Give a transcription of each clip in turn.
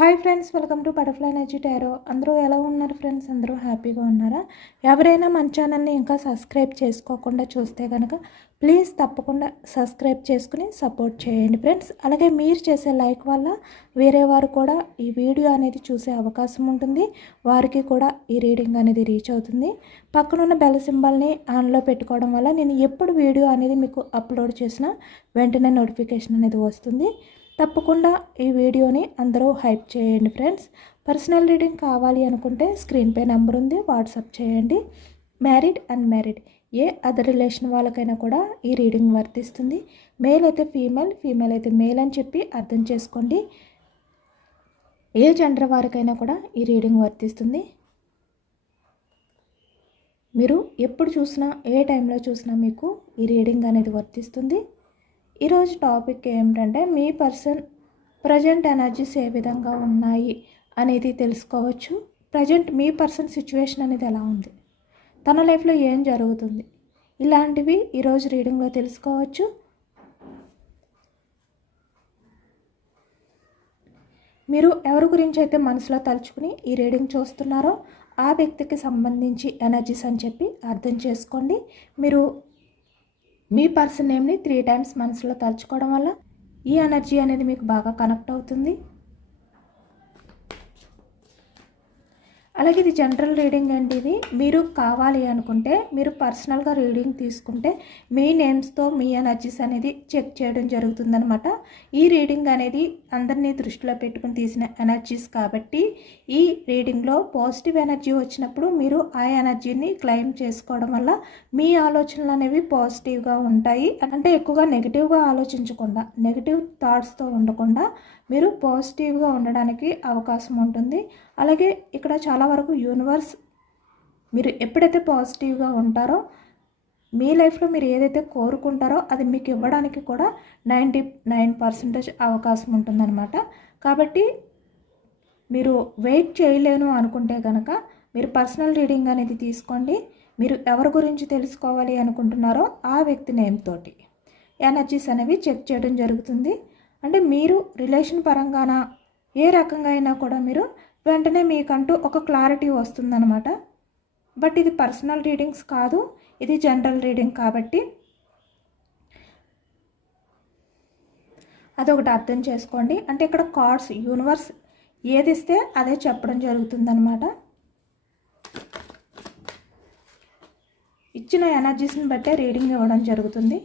Hi friends, welcome to butterfly energy tarot. అందరూ ఎలా ఉన్నారు ఫ్రెండ్స్? అందరూ హ్యాపీగా ఉన్నారా? ఎవరైనా మన ఛానల్ని ఇంకా సబ్స్క్రైబ్ చేసుకోకుండా చూస్తే కనుక ప్లీజ్ తప్పకుండా సబ్స్క్రైబ్ చేసుకుని సపోర్ట్ చేయండి ఫ్రెండ్స్. అలాగే మీరు చేసే లైక్ వల్ల వేరే వారు కూడా ఈ వీడియో అనేది చూసే అవకాశం ఉంటుంది, వారికి కూడా ఈ రీడింగ్ అనేది రీచ్ అవుతుంది. పక్కనున్న బెల్ సింబల్ని ఆన్లో పెట్టుకోవడం వల్ల నేను ఎప్పుడు వీడియో అనేది మీకు అప్లోడ్ చేసినా వెంటనే నోటిఫికేషన్ అనేది వస్తుంది. తప్పకుండా ఈ వీడియోని అందరూ హైప్ చేయండి ఫ్రెండ్స్. పర్సనల్ రీడింగ్ కావాలి అనుకుంటే స్క్రీన్పై నెంబర్ ఉంది, వాట్సాప్ చేయండి. మ్యారీడ్ అన్మ్యారీడ్ ఏ అదర్ రిలేషన్ వాళ్ళకైనా కూడా ఈ రీడింగ్ వర్తిస్తుంది. మేల్ అయితే ఫీమేల్, ఫీమేల్ అయితే మేల్ అని చెప్పి అర్థం చేసుకోండి. ఏ జెండర్ వారికైనా కూడా ఈ రీడింగ్ వర్తిస్తుంది. మీరు ఎప్పుడు చూసినా ఏ టైంలో చూసినా మీకు ఈ రీడింగ్ అనేది వర్తిస్తుంది. ఈరోజు టాపిక్ ఏమిటంటే మీ పర్సన్ ప్రజెంట్ ఎనర్జీస్ ఏ విధంగా ఉన్నాయి అనేది తెలుసుకోవచ్చు. ప్రజెంట్ మీ పర్సన్ సిచ్యువేషన్ అనేది ఎలా ఉంది, తన లైఫ్లో ఏం జరుగుతుంది, ఇలాంటివి ఈరోజు రీడింగ్లో తెలుసుకోవచ్చు. మీరు ఎవరి గురించి అయితే మనసులో తలుచుకుని ఈ రీడింగ్ చూస్తున్నారో ఆ వ్యక్తికి సంబంధించి ఎనర్జీస్ అని చెప్పి అర్థం చేసుకోండి. మీరు మీ పర్సన్ నేమ్ని 3 టైమ్స్ మనసులో తలుచుకోవడం వల్ల ఈ ఎనర్జీ అనేది మీకు బాగా కనెక్ట్ అవుతుంది. అలాగే ఇది జనరల్ రీడింగ్ అండి. ఇది మీరు కావాలి అనుకుంటే మీరు పర్సనల్గా రీడింగ్ తీసుకుంటే మీ నేమ్స్తో మీ ఎనర్జీస్ అనేది చెక్ చేయడం జరుగుతుందనమాట. ఈ రీడింగ్ అనేది అందరినీ దృష్టిలో పెట్టుకుని తీసిన ఎనర్జీస్ కాబట్టి ఈ రీడింగ్లో పాజిటివ్ ఎనర్జీ వచ్చినప్పుడు మీరు ఆ ఎనర్జీని క్లెయిమ్ చేసుకోవడం వల్ల మీ ఆలోచనలు అనేవి పాజిటివ్గా ఉంటాయి. అంటే ఎక్కువగా నెగిటివ్గా ఆలోచించకుండా, నెగిటివ్ థాట్స్తో ఉండకుండా మీరు పాజిటివ్గా ఉండడానికి అవకాశం ఉంటుంది. అలాగే ఇక్కడ చాలా వరకు యూనివర్స్ మీరు ఎప్పుడైతే పాజిటివ్గా ఉంటారో మీ లైఫ్లో మీరు ఏదైతే కోరుకుంటారో అది మీకు ఇవ్వడానికి కూడా 99% అవకాశం ఉంటుందన్నమాట. కాబట్టి మీరు వెయిట్ చేయలేను అనుకుంటే కనుక మీరు పర్సనల్ రీడింగ్ అనేది తీసుకోండి. మీరు ఎవరి గురించి తెలుసుకోవాలి అనుకుంటున్నారో ఆ వ్యక్తి నేమ్ తోటి ఎనర్జీస్ అనేవి చెక్ చేయడం జరుగుతుంది. అంటే మీరు రిలేషన్ పరంగాన ఏ రకంగా అయినా కూడా మీరు వెంటనే మీకంటూ ఒక క్లారిటీ వస్తుందన్నమాట. బట్ ఇది పర్సనల్ రీడింగ్స్ కాదు, ఇది జనరల్ రీడింగ్ కాబట్టి అదొకటి అర్థం చేసుకోండి. అంటే ఇక్కడ కార్డ్స్ యూనివర్స్ ఏది ఇస్తే అదే చెప్పడం జరుగుతుందన్నమాట. ఇచ్చిన ఎనర్జీస్ని బట్టే రీడింగ్ ఇవ్వడం జరుగుతుంది.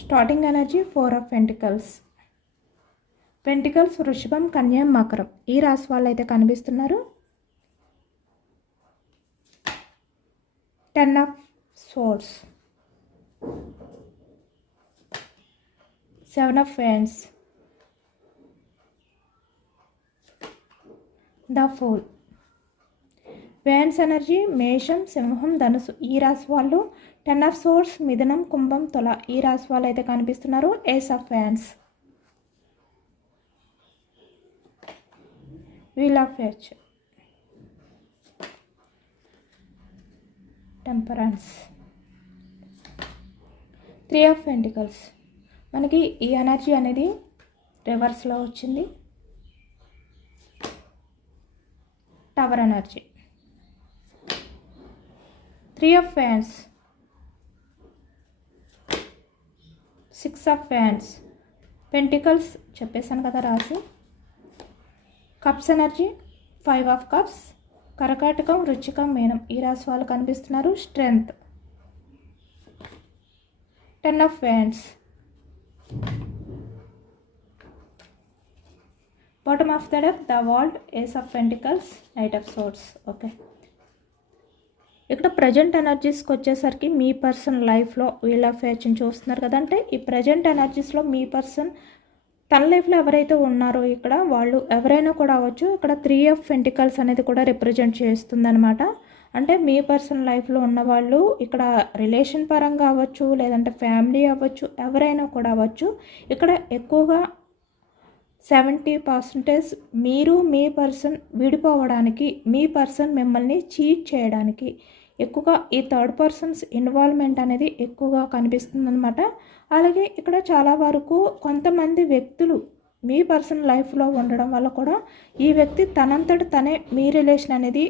Starting energy 4 of pentacles. Pentacles వృషభం, కన్యా, మకరం ఈ రాశి వాళ్ళు అయితే కనిపిస్తున్నారు. 10 of swords, 7 of wands, the fool. Wands energy మేషం, సింహం, ధనుసు ఈ రాశి వాళ్ళు. 10 ఆఫ్ సోర్డ్స్ మిథునం, కుంభం, తుల ఈ రాశి వాళ్ళు అయితే కనిపిస్తున్నారు. Ace of wands, wheel of ఎచ్, టెంపరెన్స్, 3 ఆఫ్ పెంటికల్స్. మనకి ఈ ఎనర్జీ అనేది రివర్స్లో వచ్చింది. Tower energy, 3 of wands, 6 of wands, pentacles చెప్పేశాను కదా రాసి. కప్స్ ఎనర్జీ 5 ఆఫ్ కప్స్, కర్కాటకం, వృశ్చికం, మీనం ఈ రాశి వాళ్ళు కనిపిస్తున్నారు. Strength, 10 of wands, bottom of the deck the world, ace of pentacles, knight of swords. Okay, ఇక్కడ ప్రజెంట్ ఎనర్జీస్కి వచ్చేసరికి మీ పర్సన్ లైఫ్లో వీల్ ఆఫ్ ఫార్చ్యూన్ చూస్తున్నారు కదా. అంటే ఈ ప్రజెంట్ ఎనర్జీస్లో మీ పర్సన్ తన లైఫ్లో ఎవరైతే ఉన్నారో ఇక్కడ వాళ్ళు ఎవరైనా కూడా అవ్వచ్చు. ఇక్కడ 3 ఆఫ్ పెంటికల్స్ అనేది కూడా రిప్రజెంట్ చేస్తుందన్నమాట. అంటే మీ పర్సన్ లైఫ్లో ఉన్నవాళ్ళు ఇక్కడ రిలేషన్ పరంగా అవ్వచ్చు, లేదంటే ఫ్యామిలీ అవ్వచ్చు, ఎవరైనా కూడా అవ్వచ్చు. ఇక్కడ ఎక్కువగా 70% మీరు మీ పర్సన్ విడిపోవడానికి, మీ పర్సన్ మిమ్మల్ని చీట్ చేయడానికి ఎక్కువగా ఈ థర్డ్ పర్సన్స్ ఇన్వాల్వ్మెంట్ అనేది ఎక్కువగా కనిపిస్తుందన్నమాట. అలాగే ఇక్కడ చాలా వరకు కొంతమంది వ్యక్తులు మీ పర్సన్ లైఫ్లో ఉండడం వల్ల కూడా ఈ వ్యక్తి తనంతట తనే మీ రిలేషన్ అనేది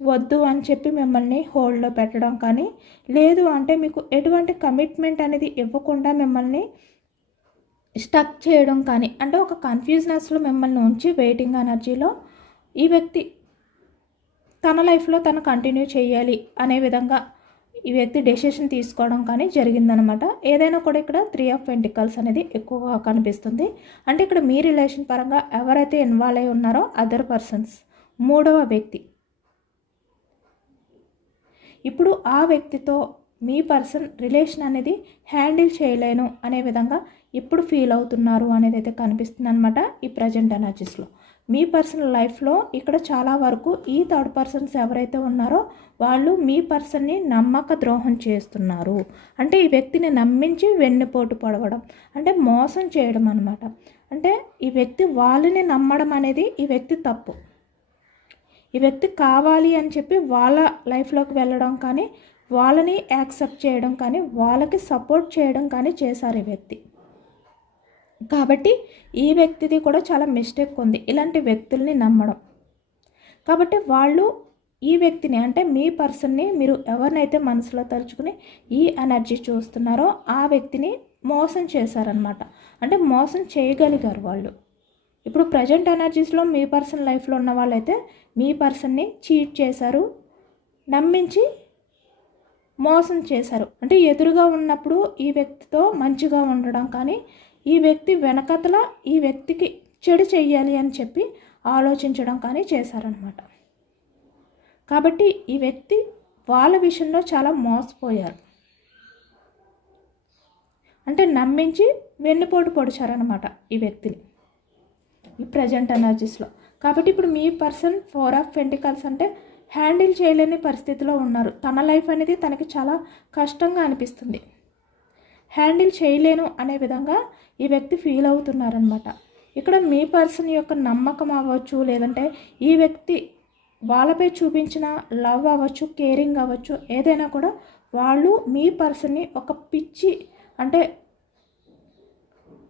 వద్దు అని చెప్పి మిమ్మల్ని హోల్డ్లో పెట్టడం కానీ, లేదు అంటే మీకు ఎటువంటి కమిట్మెంట్ అనేది ఇవ్వకుండా మిమ్మల్ని స్టక్ చేయడం కానీ, అంటే ఒక కన్ఫ్యూజనెస్లో మిమ్మల్ని ఉంచి వెయిటింగ్ ఎనర్జీలో ఈ వ్యక్తి తన లైఫ్లో తను కంటిన్యూ చేయాలి అనే విధంగా ఈ వ్యక్తి డెసిషన్ తీసుకోవడం కానీ జరిగిందనమాట. ఏదైనా కూడా ఇక్కడ 3 ఆఫ్ పెంటికల్స్ అనేది ఎక్కువగా కనిపిస్తుంది. అంటే ఇక్కడ మీ రిలేషన్ పరంగా ఎవరైతే ఇన్వాల్వ్ అయి ఉన్నారో అదర్ పర్సన్స్, మూడవ వ్యక్తి, ఇప్పుడు ఆ వ్యక్తితో మీ పర్సన్ రిలేషన్ అనేది హ్యాండిల్ చేయలేను అనే విధంగా ఇప్పుడు ఫీల్ అవుతున్నారు అనేది అయితే కనిపిస్తుంది అనమాట. ఈ ప్రజెంట్ ఎనర్జీస్లో మీ పర్సనల్ లైఫ్లో ఇక్కడ చాలా వరకు ఈ థర్డ్ పర్సన్స్ ఎవరైతే ఉన్నారో వాళ్ళు మీ పర్సన్ని నమ్మక ద్రోహం చేస్తున్నారు. అంటే ఈ వ్యక్తిని నమ్మించి వెన్నుపోటు పొడవడం, అంటే మోసం చేయడం అనమాట. అంటే ఈ వ్యక్తి వాళ్ళని నమ్మడం అనేది ఈ వ్యక్తి తప్పు. ఈ వ్యక్తి కావాలి అని చెప్పి వాళ్ళ లైఫ్లోకి వెళ్ళడం కానీ, వాళ్ళని యాక్సెప్ట్ చేయడం కానీ, వాళ్ళకి సపోర్ట్ చేయడం కానీ చేశారు ఈ వ్యక్తి. కాబట్టి ఈ వ్యక్తిది కూడా చాలా మిస్టేక్ ఉంది ఇలాంటి వ్యక్తుల్ని నమ్మడం. కాబట్టి వాళ్ళు ఈ వ్యక్తిని, అంటే మీ పర్సన్ని మీరు ఎవరినైతే మనసులో తలుచుకుని ఈ ఎనర్జీ చూస్తున్నారో ఆ వ్యక్తిని మోసం చేశారనమాట. అంటే మోసం చేయగలిగారు వాళ్ళు. ఇప్పుడు ప్రజెంట్ ఎనర్జీస్లో మీ పర్సన్ లైఫ్లో ఉన్న వాళ్ళైతే మీ పర్సన్ని చీట్ చేశారు, నమ్మించి మోసం చేశారు. అంటే ఎదురుగా ఉన్నప్పుడు ఈ వ్యక్తితో మంచిగా ఉండడం కానీ, ఈ వ్యక్తి వెనకతల ఈ వ్యక్తికి చెడు చెయ్యాలి అని చెప్పి ఆలోచించడం కానీ చేశారనమాట. కాబట్టి ఈ వ్యక్తి వాళ్ళ విషయంలో చాలా మోసపోయారు. అంటే నమ్మించి వెన్నుపోటు పొడిచారనమాట ఈ వ్యక్తిని ఈ ప్రజెంట్ ఎనర్జీస్లో. కాబట్టి ఇప్పుడు మీ పర్సన్ 4 ఆఫ్ పెంటికల్స్ అంటే హ్యాండిల్ చేయలేని పరిస్థితిలో ఉన్నారు. తన లైఫ్ అనేది తనకి చాలా కష్టంగా అనిపిస్తుంది. హ్యాండిల్ చేయలేను అనే విధంగా ఈ వ్యక్తి ఫీల్ అవుతున్నారనమాట. ఇక్కడ మీ పర్సన్ యొక్క నమ్మకం అవ్వచ్చు, లేదంటే ఈ వ్యక్తి వాళ్ళపై చూపించిన లవ్ అవ్వచ్చు, కేరింగ్ అవ్వచ్చు, ఏదైనా కూడా వాళ్ళు మీ పర్సన్ని ఒక పిచ్చి, అంటే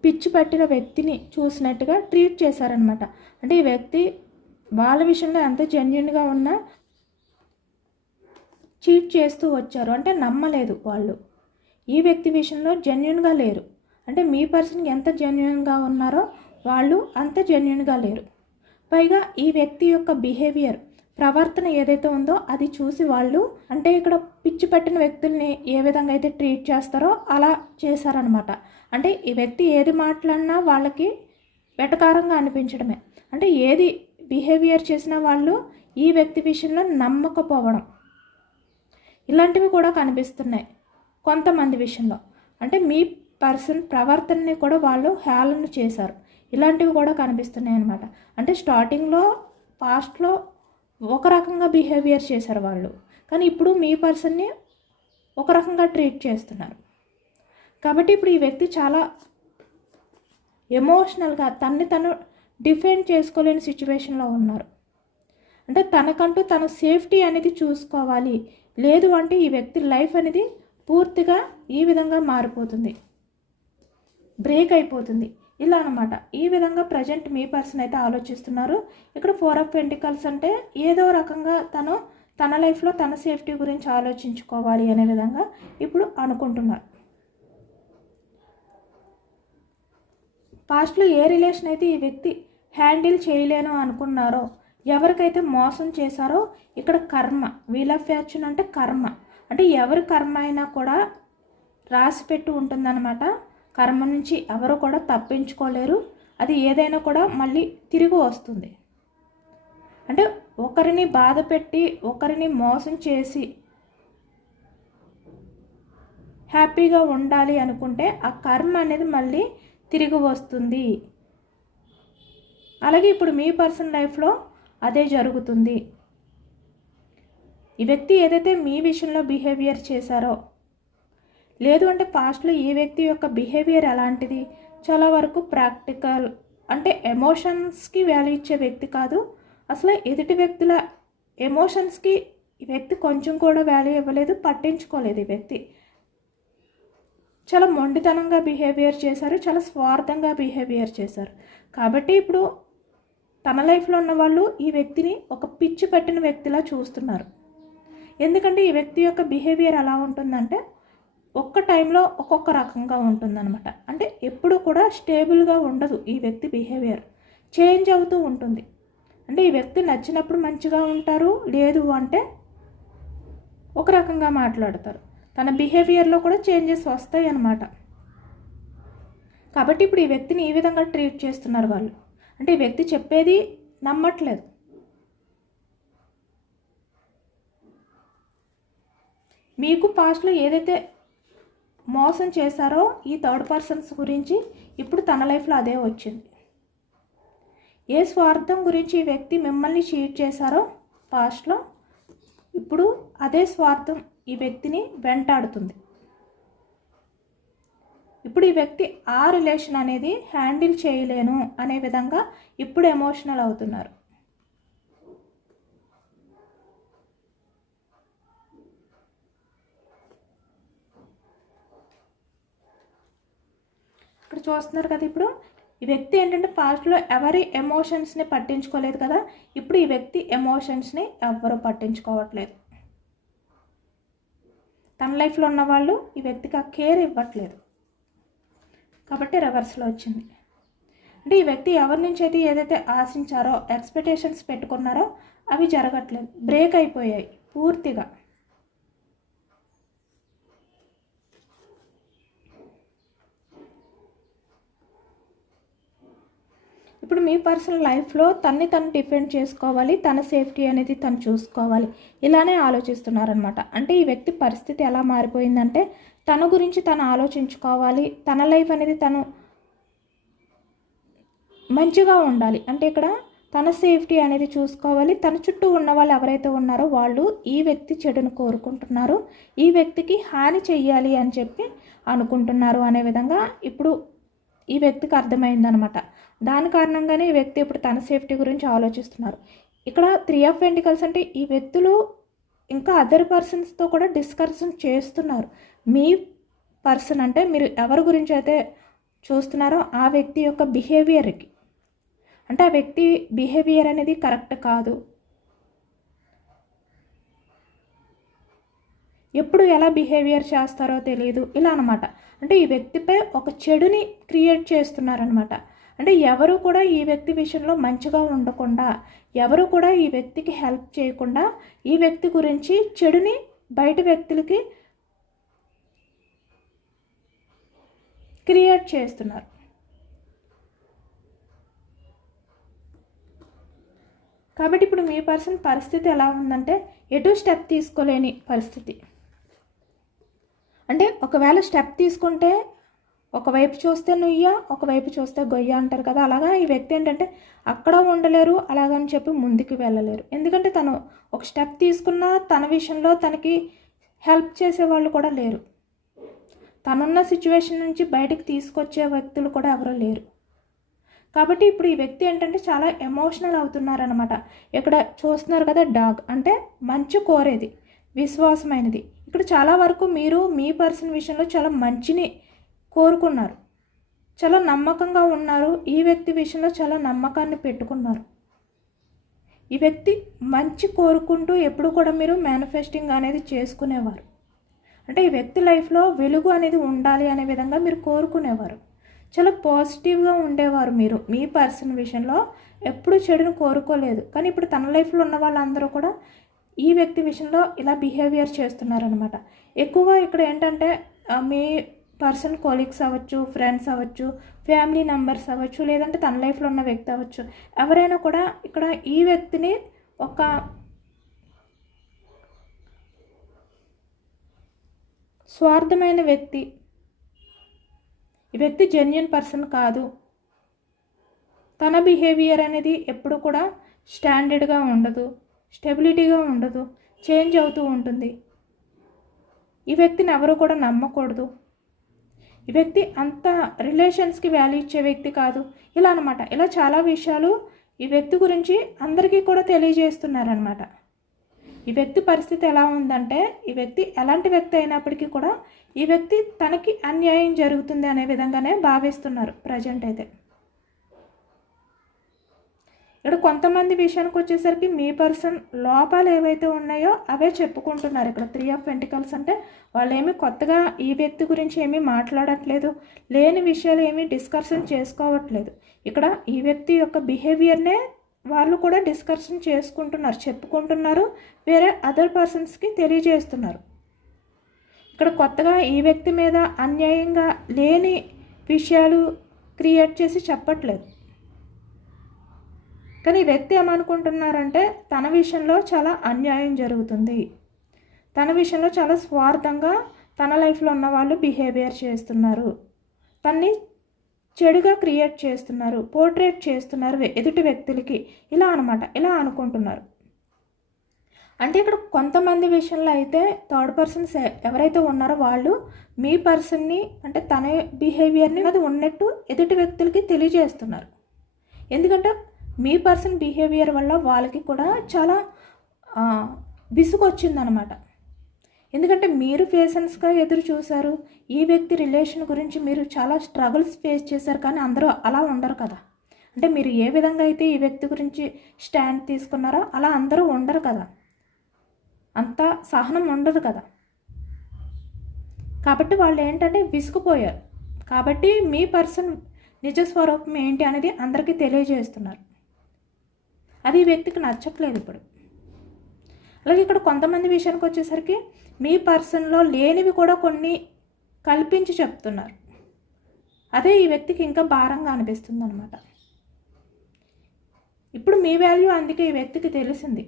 పిచ్చి పట్టిన వ్యక్తిని చూసినట్టుగా ట్రీట్ చేశారనమాట. అంటే ఈ వ్యక్తి వాళ్ళ విషయంలో ఎంత జెన్యున్గా ఉన్నా చీట్ చేస్తూ వచ్చారు. అంటే నమ్మలేదు వాళ్ళు. ఈ వ్యక్తి విషయంలో జెన్యున్గా లేరు. అంటే మీ పర్సన్ ఎంత జెన్యున్గా ఉన్నారో వాళ్ళు అంత జెన్యున్గా లేరు. పైగా ఈ వ్యక్తి యొక్క బిహేవియర్, ప్రవర్తన ఏదైతే ఉందో అది చూసి వాళ్ళు, అంటే ఇక్కడ పిచ్చి పట్టిన వ్యక్తుల్ని ఏ విధంగా అయితే ట్రీట్ చేస్తారో అలా చేశారనమాట. అంటే ఈ వ్యక్తి ఏది మాట్లాడినా వాళ్ళకి వెటకారంగా అనిపించడమే. అంటే ఏది బిహేవియర్ చేసినా వాళ్ళు ఈ వ్యక్తి విషయంలో నమ్మకపోవడం, ఇలాంటివి కూడా కనిపిస్తున్నాయి కొంతమంది విషయంలో. అంటే మీ పర్సన్ ప్రవర్తనని కూడా వాళ్ళు హేళన చేశారు. ఇలాంటివి కూడా కనిపిస్తున్నాయి అన్నమాట. అంటే స్టార్టింగ్లో పాస్ట్లో ఒక రకంగా బిహేవియర్ చేశారు వాళ్ళు, కానీ ఇప్పుడు మీ పర్సన్ని ఒక రకంగా ట్రీట్ చేస్తున్నారు. కాబట్టి ఇప్పుడు ఈ వ్యక్తి చాలా ఎమోషనల్గా తను డిఫెండ్ చేసుకోలేని సిచ్యువేషన్లో ఉన్నారు. అంటే తనకంటూ తన సేఫ్టీ అనేది చూసుకోవాలి, లేదు అంటే ఈ వ్యక్తి లైఫ్ అనేది పూర్తిగా ఈ విధంగా మారిపోతుంది, బ్రేక్ అయిపోతుంది, ఇలా అనమాట. ఈ విధంగా ప్రజెంట్ మీ పర్సన్ అయితే ఆలోచిస్తున్నారు. ఇక్కడ 4 ఆఫ్ పెంటికల్స్ అంటే ఏదో రకంగా తన లైఫ్లో తన సేఫ్టీ గురించి ఆలోచించుకోవాలి అనే విధంగా ఇప్పుడు అనుకుంటున్నారు. పాస్ట్లో ఏ రిలేషన్ అయితే ఈ వ్యక్తి హ్యాండిల్ చేయలేను అనుకున్నారో, ఎవరికైతే మోసం చేశారో, ఇక్కడ కర్మ, వీల్ ఆఫ్ ఫార్చ్యూన్ అంటే కర్మ. అంటే ఎవరి కర్మ అయినా కూడా రాసి పెట్టి ఉంటుందన్నమాట. కర్మ నుంచి ఎవరు కూడా తప్పించుకోలేరు. అది ఏదైనా కూడా మళ్ళీ తిరిగి వస్తుంది. అంటే ఒకరిని బాధ పెట్టి ఒకరిని మోసం చేసి హ్యాపీగా ఉండాలి అనుకుంటే ఆ కర్మ అనేది మళ్ళీ తిరిగి వస్తుంది. అలాగే ఇప్పుడు మీ పర్సనల్ లైఫ్లో అదే జరుగుతుంది. ఈ వ్యక్తి ఏదైతే మీ విషయంలో బిహేవియర్ చేశారో, లేదు అంటే పాస్ట్లో ఈ వ్యక్తి యొక్క బిహేవియర్ ఎలాంటిది, చాలా వరకు ప్రాక్టికల్, అంటే ఎమోషన్స్కి వాల్యూ ఇచ్చే వ్యక్తి కాదు. అసలు ఎదుటి వ్యక్తుల ఎమోషన్స్కి ఈ వ్యక్తి కొంచెం కూడా వాల్యూ ఇవ్వలేదు, పట్టించుకోలేదు. ఈ వ్యక్తి చాలా మొండితనంగా బిహేవియర్ చేశారు, చాలా స్వార్థంగా బిహేవియర్ చేశారు. కాబట్టి ఇప్పుడు తన లైఫ్లో ఉన్న వాళ్ళు ఈ వ్యక్తిని ఒక పిచ్చి పట్టిన వ్యక్తిలా చూస్తున్నారు. ఎందుకంటే ఈ వ్యక్తి యొక్క బిహేవియర్ ఎలా ఉంటుందంటే ఒక్క టైంలో ఒక్కొక్క రకంగా ఉంటుందన్నమాట. అంటే ఎప్పుడు కూడా స్టేబుల్గా ఉండదు. ఈ వ్యక్తి బిహేవియర్ చేంజ్ అవుతూ ఉంటుంది. అంటే ఈ వ్యక్తి నచ్చినప్పుడు మంచిగా ఉంటారు, లేదు అంటే ఒక రకంగా మాట్లాడతారు. తన బిహేవియర్లో కూడా చేంజెస్ వస్తాయి అన్నమాట. కాబట్టి ఇప్పుడు ఈ వ్యక్తిని ఈ విధంగా ట్రీట్ చేస్తున్నారు వాళ్ళు. అంటే ఈ వ్యక్తి చెప్పేది నమ్మట్లేదు. మీకు పాస్ట్లో ఏదైతే మోసం చేశారో ఈ థర్డ్ పర్సన్స్ గురించి ఇప్పుడు తన లైఫ్లో అదే వచ్చింది. ఏ స్వార్థం గురించి ఈ వ్యక్తి మిమ్మల్ని చీట్ చేశారో పాస్ట్లో, ఇప్పుడు అదే స్వార్థం ఈ వ్యక్తిని వెంటాడుతుంది. ఇప్పుడు ఈ వ్యక్తి ఆ రిలేషన్ అనేది హ్యాండిల్ చేయలేను అనే విధంగా ఇప్పుడు ఎమోషనల్ అవుతున్నారు. ఇక్కడ చూస్తున్నారు కదా, ఇప్పుడు ఈ వ్యక్తి ఏంటంటే పాస్ట్లో ఎవరి ఎమోషన్స్ని పట్టించుకోలేదు కదా, ఇప్పుడు ఈ వ్యక్తి ఎమోషన్స్ని ఎవ్వరూ పట్టించుకోవట్లేదు. తన లైఫ్లో ఉన్న వాళ్ళు ఈ వ్యక్తికి ఆ కేర్ ఇవ్వట్లేదు. కాబట్టి రివర్స్లో వచ్చింది. అంటే ఈ వ్యక్తి ఎవరి నుంచి అయితే ఏదైతే ఆశించారో, ఎక్స్పెక్టేషన్స్ పెట్టుకున్నారో అవి జరగట్లేదు, బ్రేక్ అయిపోయాయి పూర్తిగా. ఇప్పుడు మీ పర్సనల్ లైఫ్లో తను డిఫెండ్ చేసుకోవాలి, తన సేఫ్టీ అనేది తను చూసుకోవాలి, ఇలానే ఆలోచిస్తున్నారనమాట. అంటే ఈ వ్యక్తి పరిస్థితి ఎలా మారిపోయిందంటే తన గురించి తను ఆలోచించుకోవాలి, తన లైఫ్ అనేది తను మంచిగా ఉండాలి. అంటే ఇక్కడ తన సేఫ్టీ అనేది చూసుకోవాలి. తన చుట్టూ ఉన్న వాళ్ళు ఎవరైతే ఉన్నారో వాళ్ళు ఈ వ్యక్తి చెడును కోరుకుంటున్నారు, ఈ వ్యక్తికి హాని చెయ్యాలి అని చెప్పి అనుకుంటున్నారు అనే విధంగా ఇప్పుడు ఈ వ్యక్తికి అర్థమైందనమాట. దాని కారణంగానే ఈ వ్యక్తి ఇప్పుడు తన సేఫ్టీ గురించి ఆలోచిస్తున్నారు. ఇక్కడ 3 ఆఫ్ పెంటికల్స్ అంటే ఈ వ్యక్తులు ఇంకా అదర్ పర్సన్స్తో కూడా డిస్కషన్ చేస్తున్నారు. మీ పర్సన్ అంటే మీరు ఎవరి గురించి అయితే చూస్తున్నారో ఆ వ్యక్తి యొక్క బిహేవియర్కి, అంటే ఆ వ్యక్తి బిహేవియర్ అనేది కరెక్ట్ కాదు, ఎప్పుడు ఎలా బిహేవియర్ చేస్తారో తెలియదు, ఇలా అనమాట. అంటే ఈ వ్యక్తిపై ఒక చెడుని క్రియేట్ చేస్తున్నారనమాట. అంటే ఎవరు కూడా ఈ వ్యక్తి విషయంలో మంచిగా ఉండకుండా, ఎవరు కూడా ఈ వ్యక్తికి హెల్ప్ చేయకుండా ఈ వ్యక్తి గురించి చెడుని బయట వ్యక్తులకి క్రియేట్ చేస్తున్నారు. కాబట్టి ఇప్పుడు మీ పర్సన్ పరిస్థితి ఎలా ఉందంటే ఎటు స్టెప్ తీసుకోలేని పరిస్థితి. అంటే ఒకవేళ స్టెప్ తీసుకుంటే ఒకవైపు చూస్తే నుయ్య, ఒకవైపు చూస్తే గొయ్య అంటారు కదా, అలాగా ఈ వ్యక్తి ఏంటంటే అక్కడ ఉండలేరు, అలాగని చెప్పి ముందుకు వెళ్ళలేరు. ఎందుకంటే తను ఒక స్టెప్ తీసుకున్నా తన విషయంలో తనకి హెల్ప్ చేసే వాళ్ళు కూడా లేరు, తనున్న సిచ్యువేషన్ నుంచి బయటకు తీసుకొచ్చే వ్యక్తులు కూడా ఎవరూ లేరు. కాబట్టి ఇప్పుడు ఈ వ్యక్తి ఏంటంటే చాలా ఎమోషనల్ అవుతున్నారనమాట. ఇక్కడ చూస్తున్నారు కదా, డాగ్ అంటే మంచి కోరేది, విశ్వాసమైనది. ఇక్కడ చాలా వరకు మీరు మీ పర్సన్ విషయంలో చాలా మంచిని కోరుకున్నారు, చాలా నమ్మకంగా ఉన్నారు, ఈ వ్యక్తి విషయంలో చాలా నమ్మకాన్ని పెట్టుకున్నారు. ఈ వ్యక్తి మంచి కోరుకుంటూ ఎప్పుడు కూడా మీరు మేనిఫెస్టింగ్ అనేది చేసుకునేవారు. అంటే ఈ వ్యక్తి లైఫ్లో వెలుగు అనేది ఉండాలి అనే విధంగా మీరు కోరుకునేవారు, చాలా పాజిటివ్గా ఉండేవారు. మీరు మీ పర్సన్ విషయంలో ఎప్పుడు చెడును కోరుకోలేదు. కానీ ఇప్పుడు తన లైఫ్లో ఉన్న వాళ్ళందరూ కూడా ఈ వ్యక్తి విషయంలో ఇలా బిహేవియర్ చేస్తున్నారనమాట. ఎక్కువగా ఇక్కడ ఏంటంటే మీ పర్సన్ కొలీగ్స్ అవ్వచ్చు, ఫ్రెండ్స్ అవ్వచ్చు, ఫ్యామిలీ మెంబర్స్ అవ్వచ్చు, లేదంటే తన లైఫ్లో ఉన్న వ్యక్తి అవ్వచ్చు. ఎవరైనా కూడా ఇక్కడ ఈ వ్యక్తిని ఒక స్వార్థమైన వ్యక్తి, ఈ వ్యక్తి జెన్యూన్ పర్సన్ కాదు, తన బిహేవియర్ అనేది ఎప్పుడు కూడా స్టాండర్డ్గా ఉండదు, స్టెబిలిటీగా ఉండదు, చేంజ్ అవుతూ ఉంటుంది, ఈ వ్యక్తిని ఎవరు కూడా నమ్మకూడదు, ఈ వ్యక్తి అంత రిలేషన్స్కి వాల్యూ ఇచ్చే వ్యక్తి కాదు, ఇలా అనమాట. ఇలా చాలా విషయాలు ఈ వ్యక్తి గురించి అందరికీ కూడా తెలియజేస్తున్నారనమాట. ఈ వ్యక్తి పరిస్థితి ఎలా ఉందంటే, ఈ వ్యక్తి ఎలాంటి వ్యక్తి అయినప్పటికీ కూడా ఈ వ్యక్తి తనకి అన్యాయం జరుగుతుంది అనే విధంగానే భావిస్తున్నారు ప్రజెంట్ అయితే. ఇక్కడ కొంతమంది విషయానికి వచ్చేసరికి మీ పర్సన్ లోపాలు ఏవైతే ఉన్నాయో అవే చెప్పుకుంటున్నారు. ఇక్కడ 3 ఆఫ్ పెంటికల్స్ అంటే వాళ్ళు ఏమీ కొత్తగా ఈ వ్యక్తి గురించి ఏమీ మాట్లాడట్లేదు, లేని విషయాలు ఏమీ డిస్కషన్ చేసుకోవట్లేదు. ఇక్కడ ఈ వ్యక్తి యొక్క బిహేవియర్నే వాళ్ళు కూడా డిస్కషన్ చేసుకుంటున్నారు, చెప్పుకుంటున్నారు, వేరే అదర్ పర్సన్స్కి తెలియజేస్తున్నారు. ఇక్కడ కొత్తగా ఈ వ్యక్తి మీద అన్యాయంగా లేని విషయాలు క్రియేట్ చేసి చెప్పట్లేదు. కానీ ఈ వ్యక్తి ఏమనుకుంటున్నారంటే తన విషయంలో చాలా అన్యాయం జరుగుతుంది, తన విషయంలో చాలా స్వార్థంగా తన లైఫ్లో ఉన్న వాళ్ళు బిహేవియర్ చేస్తున్నారు, తన్ని చెడుగా క్రియేట్ చేస్తున్నారు, పోర్ట్రేట్ చేస్తున్నారు ఎదుటి వ్యక్తులకి, ఇలా అనమాట. ఇలా అనుకుంటున్నారు. అంటే ఇక్కడ కొంతమంది విషయంలో అయితే థర్డ్ పర్సన్స్ ఎవరైతే ఉన్నారో వాళ్ళు మీ పర్సన్ని అంటే తన బిహేవియర్ని అది ఉన్నట్టు ఎదుటి వ్యక్తులకి తెలియజేస్తున్నారు. ఎందుకంటే మీ పర్సన్ బిహేవియర్ వల్ల వాళ్ళకి కూడా చాలా విసుగు వచ్చిందనమాట. ఎందుకంటే మీరు పేషెన్స్గా ఎదురు చూశారు, ఈ వ్యక్తి రిలేషన్ గురించి మీరు చాలా స్ట్రగుల్స్ ఫేస్ చేశారు. కానీ అందరూ అలా ఉండరు కదా. అంటే మీరు ఏ విధంగా అయితే ఈ వ్యక్తి గురించి స్టాండ్ తీసుకున్నారో అలా అందరూ ఉండరు కదా, అంత సహనం ఉండదు కదా. కాబట్టి వాళ్ళు ఏంటంటే విసుగుపోయారు. కాబట్టి మీ పర్సన్ నిజస్వరూపం ఏంటి అనేది అందరికీ తెలియజేస్తున్నారు. అది ఈ వ్యక్తికి నచ్చట్లేదు ఇప్పుడు. అలాగే ఇక్కడ కొంతమంది విషయానికి వచ్చేసరికి మీ పర్సన్లో లేనివి కూడా కొన్ని కల్పించి చెప్తున్నారు. అదే ఈ వ్యక్తికి ఇంకా భారంగా అనిపిస్తుంది అనమాట. ఇప్పుడు మీ వాల్యూ అందుకే ఈ వ్యక్తికి తెలిసింది.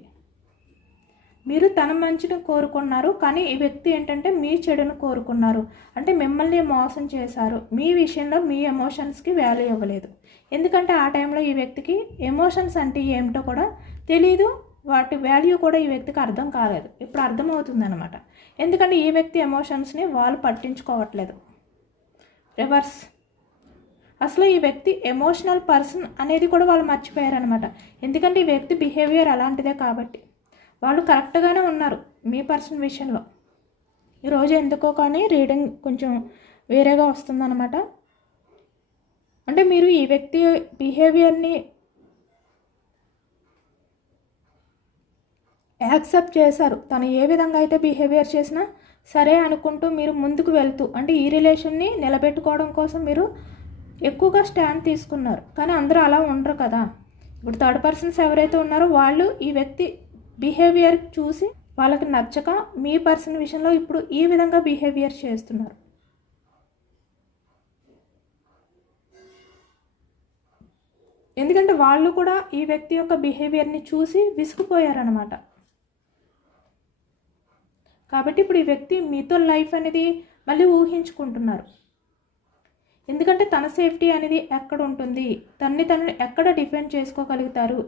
మీరు తన మంచిని కోరుకున్నారు, కానీ ఈ వ్యక్తి ఏంటంటే మీ చెడును కోరుకున్నారు. అంటే మిమ్మల్ని మోసం చేశారు, మీ విషయంలో మీ ఎమోషన్స్కి వాల్యూ ఇవ్వలేదు. ఎందుకంటే ఆ టైంలో ఈ వ్యక్తికి ఎమోషన్స్ అంటే ఏమిటో కూడా తెలీదు, వాటి వాల్యూ కూడా ఈ వ్యక్తికి అర్థం కాలేదు. ఇప్పుడు అర్థమవుతుంది అనమాట. ఎందుకంటే ఈ వ్యక్తి ఎమోషన్స్ని వాళ్ళు పట్టించుకోవట్లేదు. రివర్స్, అసలు ఈ వ్యక్తి ఎమోషనల్ పర్సన్ అనేది కూడా వాళ్ళు మర్చిపోయారనమాట. ఎందుకంటే ఈ వ్యక్తి బిహేవియర్ అలాంటిదే కాబట్టి వాళ్ళు కరెక్ట్గానే ఉన్నారు మీ పర్సన్ విషయంలో. ఈరోజు ఎందుకో కానీ రీడింగ్ కొంచెం వేరేగా వస్తుందన్నమాట. అంటే మీరు ఈ వ్యక్తి బిహేవియర్ని యాక్సెప్ట్ చేశారు. తను ఏ విధంగా అయితే బిహేవియర్ చేసినా సరే అనుకుంటూ మీరు ముందుకు వెళ్తూ అంటే ఈ రిలేషన్ని నిలబెట్టుకోవడం కోసం మీరు ఎక్కువగా స్టాండ్ తీసుకున్నారు. కానీ అందరూ అలా ఉండరు కదా. ఇప్పుడు థర్డ్ పర్సన్స్ ఎవరైతే ఉన్నారో వాళ్ళు ఈ వ్యక్తి బిహేవియర్ చూసి వాళ్ళకి నచ్చక మీ పర్సన్ విషయంలో ఇప్పుడు ఈ విధంగా బిహేవియర్ చేస్తున్నారు. ఎందుకంటే వాళ్ళు కూడా ఈ వ్యక్తి యొక్క బిహేవియర్ని చూసి విసుగుపోయారనమాట. కాబట్టి ఇప్పుడు ఈ వ్యక్తి మీతో లైఫ్ అనేది మళ్ళీ ఊహించుకుంటున్నారు. ఎందుకంటే తన సేఫ్టీ అనేది ఎక్కడ ఉంటుంది, తను ఎక్కడ డిఫెండ్ చేసుకోగలుగుతారు,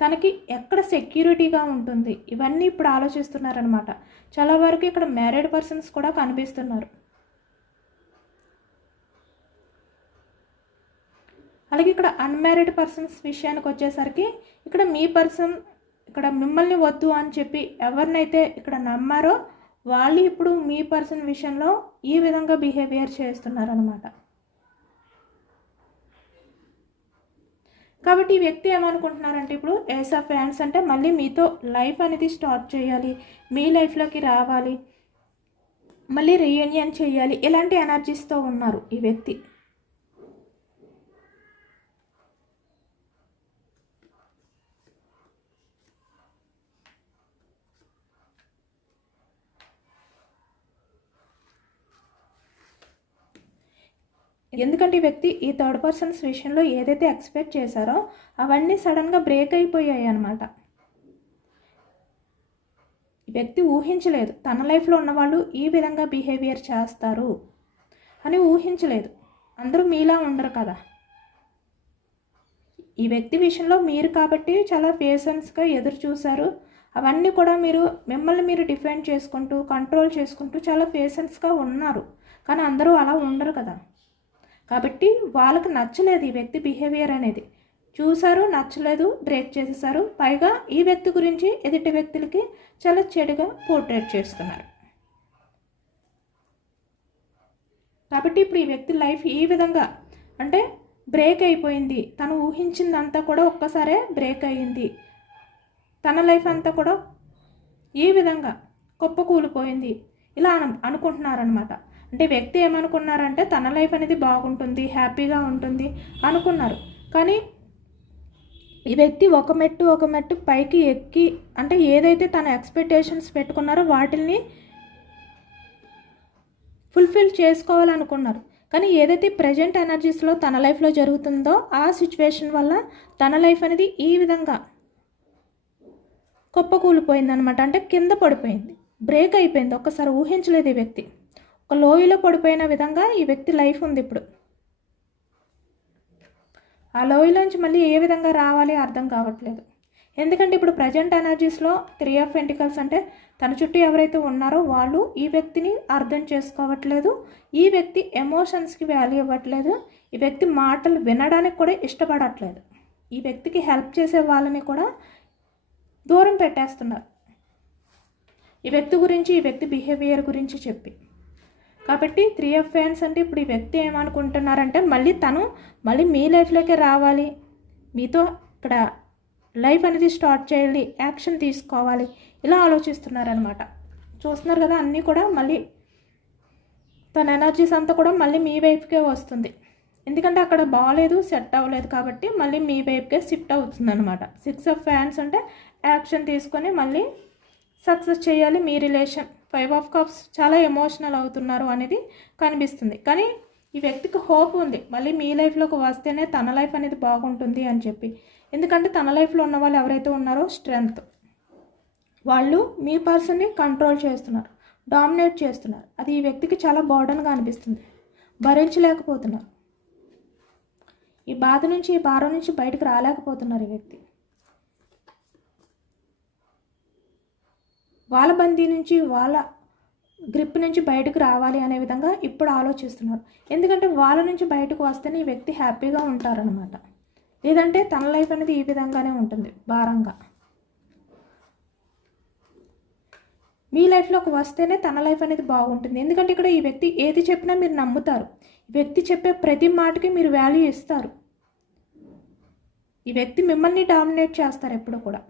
తనకి ఎక్కడ సెక్యూరిటీగా ఉంటుంది, ఇవన్నీ ఇప్పుడు ఆలోచిస్తున్నారనమాట. చాలా వరకు ఇక్కడ మ్యారీడ్ పర్సన్స్ కూడా కనిపిస్తున్నారు. అలాగే ఇక్కడ అన్మ్యారీడ్ పర్సన్స్ విషయానికి వచ్చేసరికి ఇక్కడ మీ పర్సన్ ఇక్కడ మిమ్మల్ని వద్దు అని చెప్పి ఎవరినైతే ఇక్కడ నమ్మారో వాళ్ళు ఇప్పుడు మీ పర్సన్ విషయంలో ఈ విధంగా బిహేవియర్ చేస్తున్నారనమాట. కాబట్టి ఈ వ్యక్తి ఏమనుకుంటున్నారంటే ఇప్పుడు ఏస్ ఆఫ్ హ్యాండ్స్ అంటే మళ్ళీ మీతో లైఫ్ అనేది స్టార్ట్ చేయాలి, మీ లైఫ్లోకి రావాలి, మళ్ళీ రీయూనియన్ చేయాలి, ఇలాంటి ఎనర్జీస్తో ఉన్నారు ఈ వ్యక్తి. ఎందుకంటే ఈ వ్యక్తి ఈ థర్డ్ పర్సన్స్ విషయంలో ఏదైతే ఎక్స్పెక్ట్ చేశారో అవన్నీ సడన్గా బ్రేక్ అయిపోయాయి అన్నమాట. ఈ వ్యక్తి ఊహించలేదు తన లైఫ్లో ఉన్నవాళ్ళు ఈ విధంగా బిహేవియర్ చేస్తారు అని ఊహించలేదు. అందరూ మీలా ఉండరు కదా. ఈ వ్యక్తి విషయంలో మీరు కాబట్టి చాలా పేషెన్స్గా ఎదురు చూశారు. అవన్నీ కూడా మిమ్మల్ని మీరు డిఫెండ్ చేసుకుంటూ కంట్రోల్ చేసుకుంటూ చాలా పేషెన్స్గా ఉన్నారు. కానీ అందరూ అలా ఉండరు కదా. కాబట్టి వాళ్ళకి నచ్చలేదు ఈ వ్యక్తి బిహేవియర్ అనేది. చూసారు, నచ్చలేదు, బ్రేక్ చేసేసారు. పైగా ఈ వ్యక్తి గురించి ఎదుటి వ్యక్తులకి చాలా చెడుగా పోర్ట్రేట్ చేస్తున్నారు. కాబట్టి ఇప్పుడు ఈ వ్యక్తి లైఫ్ ఈ విధంగా అంటే బ్రేక్ అయిపోయింది. తను ఊహించిందంతా కూడా ఒక్కసారే బ్రేక్ అయ్యింది. తన లైఫ్ అంతా కూడా ఈ విధంగా కుప్పకూలిపోయింది ఇలా అనుకుంటున్నారనమాట. అంటే వ్యక్తి ఏమనుకున్నారంటే తన లైఫ్ అనేది బాగుంటుంది, హ్యాపీగా ఉంటుంది అనుకున్నారు. కానీ ఈ వ్యక్తి ఒక మెట్టు పైకి ఎక్కి అంటే ఏదైతే తన ఎక్స్పెక్టేషన్స్ పెట్టుకున్నారో వాటిని ఫుల్ఫిల్ చేసుకోవాలనుకున్నారు. కానీ ఏదైతే ప్రజెంట్ ఎనర్జీస్లో తన లైఫ్లో జరుగుతుందో ఆ సిచ్యువేషన్ వల్ల తన లైఫ్ అనేది ఈ విధంగా కుప్పకూలిపోయింది అనమాట. అంటే కింద పడిపోయింది, బ్రేక్ అయిపోయింది. ఒక్కసారి ఊహించలేదు ఈ వ్యక్తి. ఒక లోయలో పడిపోయిన విధంగా ఈ వ్యక్తి లైఫ్ ఉంది ఇప్పుడు. ఆ లోయలోంచి మళ్ళీ ఏ విధంగా రావాలి అర్థం కావట్లేదు. ఎందుకంటే ఇప్పుడు ప్రజెంట్ ఎనర్జీస్లో 3 ఆఫ్ పెంటికల్స్ అంటే తన చుట్టూ ఎవరైతే ఉన్నారో వాళ్ళు ఈ వ్యక్తిని అర్థం చేసుకోవట్లేదు. ఈ వ్యక్తి ఎమోషన్స్కి వాల్యూ ఇవ్వట్లేదు. ఈ వ్యక్తి మాటలు వినడానికి కూడా ఇష్టపడట్లేదు. ఈ వ్యక్తికి హెల్ప్ చేసే వాళ్ళని కూడా దూరం పెట్టేస్తున్నారు ఈ వ్యక్తి గురించి, ఈ వ్యక్తి బిహేవియర్ గురించి చెప్పి. కాబట్టి 3 ఆఫ్ ఫ్యాన్స్ అంటే ఇప్పుడు ఈ వ్యక్తి ఏమనుకుంటున్నారంటే మళ్ళీ మీ లైఫ్లోకి రావాలి, మీతో ఇక్కడ లైఫ్ అనేది స్టార్ట్ చేయాలి, యాక్షన్ తీసుకోవాలి, ఇలా ఆలోచిస్తున్నారనమాట. చూస్తున్నారు కదా, అన్నీ కూడా మళ్ళీ తన ఎనర్జీస్ అంతా కూడా మళ్ళీ మీ వైపుకే వస్తుంది. ఎందుకంటే అక్కడ బాగాలేదు, సెట్ అవ్వలేదు కాబట్టి మళ్ళీ మీ వైపుకే షిఫ్ట్ అవుతుంది అనమాట. 6 ఆఫ్ ఫ్యాన్స్ అంటే యాక్షన్ తీసుకొని మళ్ళీ సక్సెస్ చేయాలి మీ రిలేషన్. 5 ఆఫ్ కప్స్ చాలా ఎమోషనల్ అవుతున్నారు అనేది కనిపిస్తుంది. కానీ ఈ వ్యక్తికి హోప్ ఉంది, మళ్ళీ మీ లైఫ్లోకి వస్తేనే తన లైఫ్ అనేది బాగుంటుంది అని చెప్పి. ఎందుకంటే తన లైఫ్లో ఉన్న వాళ్ళు ఎవరైతే ఉన్నారో స్ట్రెంగ్త్, వాళ్ళు మీ పర్సన్ని కంట్రోల్ చేస్తున్నారు, డామినేట్ చేస్తున్నారు. అది ఈ వ్యక్తికి చాలా బర్డన్గా అనిపిస్తుంది, భరించలేకపోతున్నారు. ఈ బాధ నుంచి, ఈ భారం నుంచి బయటకు రాలేకపోతున్నారు ఈ వ్యక్తి. వాళ్ళ బందీ నుంచి, వాళ్ళ గ్రిప్ నుంచి బయటకు రావాలి అనే విధంగా ఇప్పుడు ఆలోచిస్తున్నారు. ఎందుకంటే వాళ్ళ నుంచి బయటకు వస్తేనే ఈ వ్యక్తి హ్యాపీగా ఉంటారనమాట. లేదంటే తన లైఫ్ అనేది ఈ విధంగానే ఉంటుంది, భారంగా. మీ లైఫ్లోకి వస్తేనే తన లైఫ్ అనేది బాగుంటుంది. ఎందుకంటే ఇక్కడ ఈ వ్యక్తి ఏది చెప్పినా మీరు నమ్ముతారు. ఈ వ్యక్తి చెప్పే ప్రతి మాటకి మీరు వాల్యూ ఇస్తారు. ఈ వ్యక్తి మిమ్మల్ని డామినేట్ చేస్తారు ఎప్పుడు కూడా.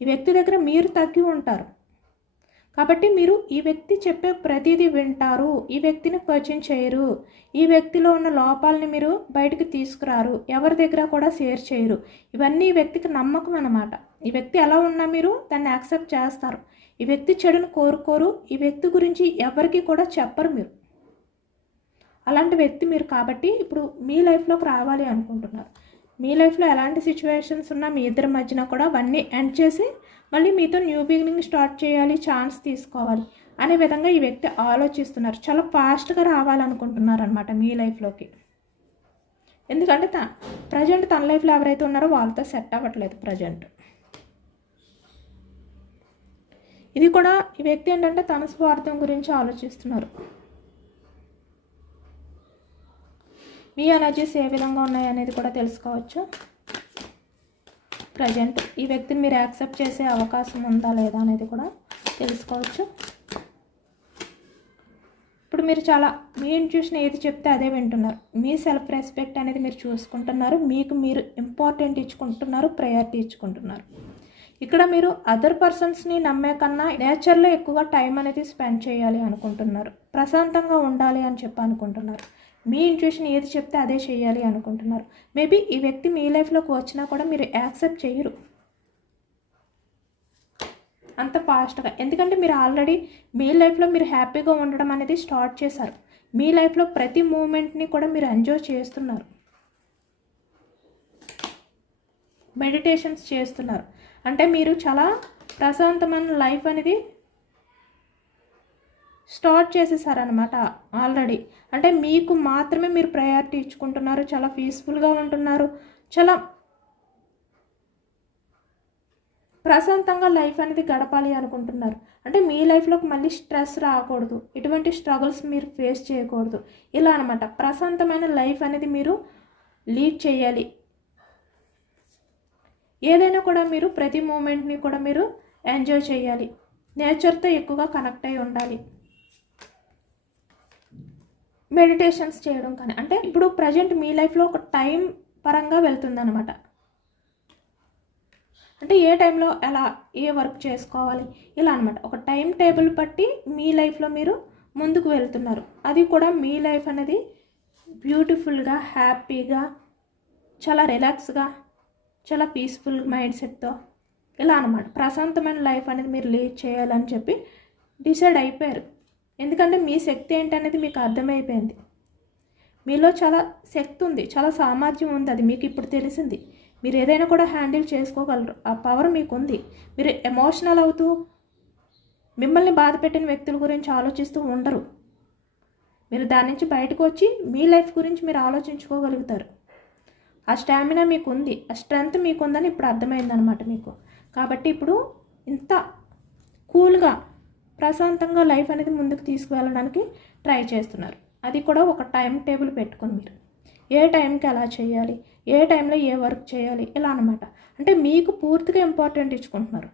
ఈ వ్యక్తి దగ్గర మీరు తగ్గి ఉంటారు. కాబట్టి మీరు ఈ వ్యక్తి చెప్పే ప్రతిదీ వింటారు. ఈ వ్యక్తిని క్వశ్చన్ చేయరు. ఈ వ్యక్తిలో ఉన్న లోపాలని మీరు బయటకు తీసుకురారు. ఎవరి దగ్గర కూడా షేర్ చేయరు. ఇవన్నీ ఈ వ్యక్తికి నమ్మకం అన్నమాట. ఈ వ్యక్తి ఎలా ఉన్నా మీరు దాన్ని యాక్సెప్ట్ చేస్తారు. ఈ వ్యక్తి చెడును కోరుకోరు. ఈ వ్యక్తి గురించి ఎవరికి కూడా చెప్పరు మీరు. అలాంటి వ్యక్తి మీరు. కాబట్టి ఇప్పుడు మీ లైఫ్లోకి రావాలి అనుకుంటున్నారు. మీ లైఫ్లో ఎలాంటి సిచ్యువేషన్స్ ఉన్నా మీ ఇద్దరి మధ్యన కూడా అవన్నీ ఎండ్ చేసి మళ్ళీ మీతో న్యూ బిగినింగ్ స్టార్ట్ చేయాలి, ఛాన్స్ తీసుకోవాలి అనే విధంగా ఈ వ్యక్తి ఆలోచిస్తున్నారు. చాలా ఫాస్ట్గా రావాలనుకుంటున్నారు అనమాట మీ లైఫ్లోకి. ఎందుకంటే ప్రజెంట్ తన లైఫ్లో ఎవరైతే ఉన్నారో వాళ్ళతో సెట్ అవ్వట్లేదు ప్రజెంట్. ఇది కూడా ఈ వ్యక్తి ఏంటంటే తన స్వార్థం గురించి ఆలోచిస్తున్నారు. మీ ఎనర్జీస్ ఏ విధంగా ఉన్నాయి అనేది కూడా తెలుసుకోవచ్చు. ప్రజెంట్ ఈ వ్యక్తిని మీరు యాక్సెప్ట్ చేసే అవకాశం ఉందా లేదా అనేది కూడా తెలుసుకోవచ్చు. ఇప్పుడు మీరు చాలా మీ ఇంట్యూషన్ ఏది చెప్తే అదే వింటున్నారు. మీ సెల్ఫ్ రెస్పెక్ట్ అనేది మీరు చూసుకుంటున్నారు. మీకు మీరు ఇంపార్టెంట్ ఇచ్చుకుంటున్నారు, ప్రయారిటీ ఇచ్చుకుంటున్నారు. ఇక్కడ మీరు అదర్ పర్సన్స్ని నమ్మే కన్నా నేచర్లో ఎక్కువగా టైం అనేది స్పెండ్ చేయాలి అనుకుంటున్నారు. ప్రశాంతంగా ఉండాలి అని చెప్పి అనుకుంటున్నారు. మీ ఇంట్యూషన్ ఏది చెప్తే అదే చేయాలి అనుకుంటున్నారు. మేబీ ఈ వ్యక్తి మీ లైఫ్లోకి వచ్చినా కూడా మీరు యాక్సెప్ట్ చేయరు అంత ఫాస్ట్గా. ఎందుకంటే మీరు ఆల్రెడీ మీ లైఫ్లో మీరు హ్యాపీగా ఉండడం అనేది స్టార్ట్ చేశారు. మీ లైఫ్లో ప్రతి మూమెంట్ని కూడా మీరు ఎంజాయ్ చేస్తున్నారు, మెడిటేషన్స్ చేస్తున్నారు. అంటే మీరు చాలా ప్రశాంతమైన లైఫ్ అనేది స్టార్ట్ చేసేసారనమాట ఆల్రెడీ. అంటే మీకు మాత్రమే మీరు ప్రయారిటీ ఇచ్చుకుంటున్నారు, చాలా పీస్ఫుల్గా ఉంటున్నారు, చాలా ప్రశాంతంగా లైఫ్ అనేది గడపాలి అనుకుంటున్నారు. అంటే మీ లైఫ్లోకి మళ్ళీ స్ట్రెస్ రాకూడదు, ఎటువంటి స్ట్రగుల్స్ మీరు ఫేస్ చేయకూడదు, ఇలా అనమాట. ప్రశాంతమైన లైఫ్ అనేది మీరు లీడ్ చేయాలి. ఏదైనా కూడా మీరు ప్రతి మూమెంట్ని కూడా మీరు ఎంజాయ్ చేయాలి, నేచర్తో ఎక్కువగా కనెక్ట్ అయి ఉండాలి, మెడిటేషన్స్ చేయడం కానీ. అంటే ఇప్పుడు ప్రజెంట్ మీ లైఫ్లో ఒక టైం పరంగా వెళ్తుందన్నమాట. అంటే ఏ టైంలో ఎలా ఏ వర్క్ చేసుకోవాలి ఇలా అనమాట. ఒక టైం టేబుల్ బట్టి మీ లైఫ్లో మీరు ముందుకు వెళ్తున్నారు. అది కూడా మీ లైఫ్ అనేది బ్యూటిఫుల్గా, హ్యాపీగా, చాలా రిలాక్స్గా, చాలా పీస్ఫుల్ మైండ్ సెట్తో ఇలా అనమాట ప్రశాంతమైన లైఫ్ అనేది మీరు లీడ్ చేయాలని చెప్పి డిసైడ్ అయిపోయారు. ఎందుకంటే మీ శక్తి ఏంటనేది మీకు అర్థమైపోయింది. మీలో చాలా శక్తి ఉంది, చాలా సామర్థ్యం ఉంది, అది మీకు ఇప్పుడు తెలిసింది. మీరు ఏదైనా కూడా హ్యాండిల్ చేసుకోగలరు, ఆ పవర్ మీకు ఉంది. మీరు ఎమోషనల్ అవుతూ మిమ్మల్ని బాధ పెట్టిన వ్యక్తుల గురించి ఆలోచిస్తూ ఉండరు. మీరు దాని నుంచి బయటకు వచ్చి మీ లైఫ్ గురించి మీరు ఆలోచించుకోగలుగుతారు. ఆ స్టామినా మీకు ఉంది, ఆ స్ట్రెంగ్త్ మీకు ఉందని ఇప్పుడు అర్థమైందనమాట మీకు. కాబట్టి ఇప్పుడు ఇంత కూల్గా ప్రశాంతంగా లైఫ్ అనేది ముందుకు తీసుకువెళ్ళడానికి ట్రై చేస్తున్నారు. అది కూడా ఒక టైం టేబుల్ పెట్టుకుని మీరు ఏ టైంకి ఎలా చేయాలి, ఏ టైంలో ఏ వర్క్ చేయాలి ఇలా అనమాట. అంటే మీకు పూర్తిగా ఇంపార్టెంట్ ఇచ్చుకుంటున్నారు.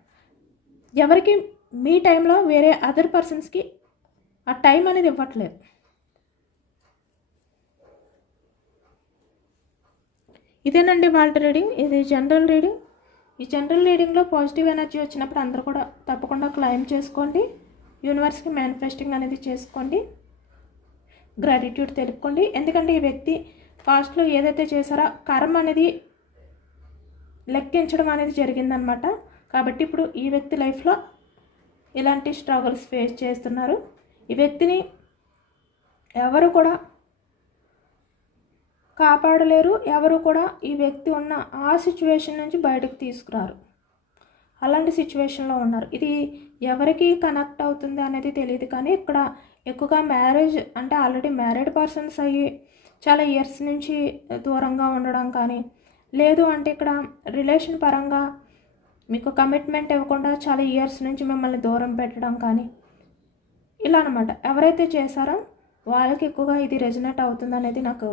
ఎవరికి మీ టైంలో వేరే అదర్ పర్సన్స్కి ఆ టైం అనేది ఇవ్వట్లేదు. ఇదేనండి వాళ్ళ రీడింగ్. ఇది జనరల్ రీడింగ్. ఈ జనరల్ రీడింగ్లో పాజిటివ్ ఎనర్జీ వచ్చినప్పుడు అందరూ కూడా తప్పకుండా క్లైమ్ చేసుకోండి, యూనివర్స్కి మేనిఫెస్టింగ్ అనేది చేసుకోండి, గ్రాటిట్యూడ్ తెలుపుకోండి. ఎందుకంటే ఈ వ్యక్తి పాస్ట్లో ఏదైతే చేశారో కర్మ అనేది లెక్కించడం అనేది జరిగిందనమాట. కాబట్టి ఇప్పుడు ఈ వ్యక్తి లైఫ్లో ఇలాంటి స్ట్రగుల్స్ ఫేస్ చేస్తున్నారు. ఈ వ్యక్తిని ఎవరు కూడా కాపాడలేరు, ఎవరు కూడా ఈ వ్యక్తి ఉన్న ఆ సిచ్యువేషన్ నుంచి బయటకు తీసుకురారు. అలాంటి సిచ్యువేషన్లో ఉన్నారు. ఇది ఎవరికి కనెక్ట్ అవుతుంది అనేది తెలియదు, కానీ ఇక్కడ ఎక్కువగా మ్యారేజ్ అంటే ఆల్రెడీ మ్యారీడ్ పర్సన్స్ అయ్యి చాలా ఇయర్స్ నుంచి దూరంగా ఉండడం కానీ, లేదు అంటే ఇక్కడ రిలేషన్ పరంగా మీకు కమిట్మెంట్ ఇవ్వకుండా చాలా ఇయర్స్ నుంచి మిమ్మల్ని దూరం పెట్టడం కానీ ఇలా అనమాట. ఎవరైతే చేశారో వాళ్ళకి ఎక్కువగా ఇది రెజనేట్ అవుతుంది అనేది నాకు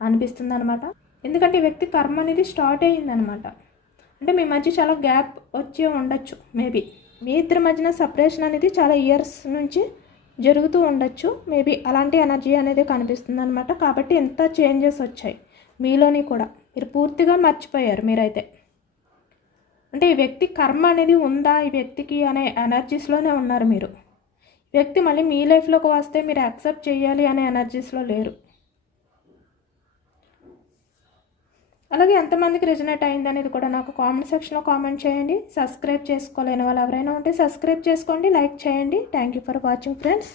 అనిపిస్తుంది అనమాట. ఎందుకంటే ఈ వ్యక్తి కర్మ అనేది స్టార్ట్ అయ్యిందనమాట. అంటే మీ మధ్య చాలా గ్యాప్ వచ్చి ఉండొచ్చు, మేబీ మీ ఇద్దరి మధ్యన సపరేషన్ అనేది చాలా ఇయర్స్ నుంచి జరుగుతూ ఉండొచ్చు, మేబీ అలాంటి ఎనర్జీ అనేది కనిపిస్తుంది అనమాట. కాబట్టి ఎంత చేంజెస్ వచ్చాయి మీలోని కూడా, మీరు పూర్తిగా మర్చిపోయారు మీరైతే. అంటే ఈ వ్యక్తి కర్మ అనేది ఉందా ఈ వ్యక్తికి అనే ఎనర్జీస్లోనే ఉన్నారు మీరు. వ్యక్తి మళ్ళీ మీ లైఫ్లోకి వస్తే మీరు యాక్సెప్ట్ చేయాలి అనే ఎనర్జీస్లో లేరు. అలాగే ఎంతమందికి రెజనేట్ అయింది అనేది కూడా నాకు కామెంట్ సెక్షన్లో కామెంట్ చేయండి. సబ్స్క్రైబ్ చేసుకోలేని వాళ్ళు ఎవరైనా ఉంటే సబ్స్క్రైబ్ చేసుకోండి, లైక్ చేయండి. Thank you for watching friends.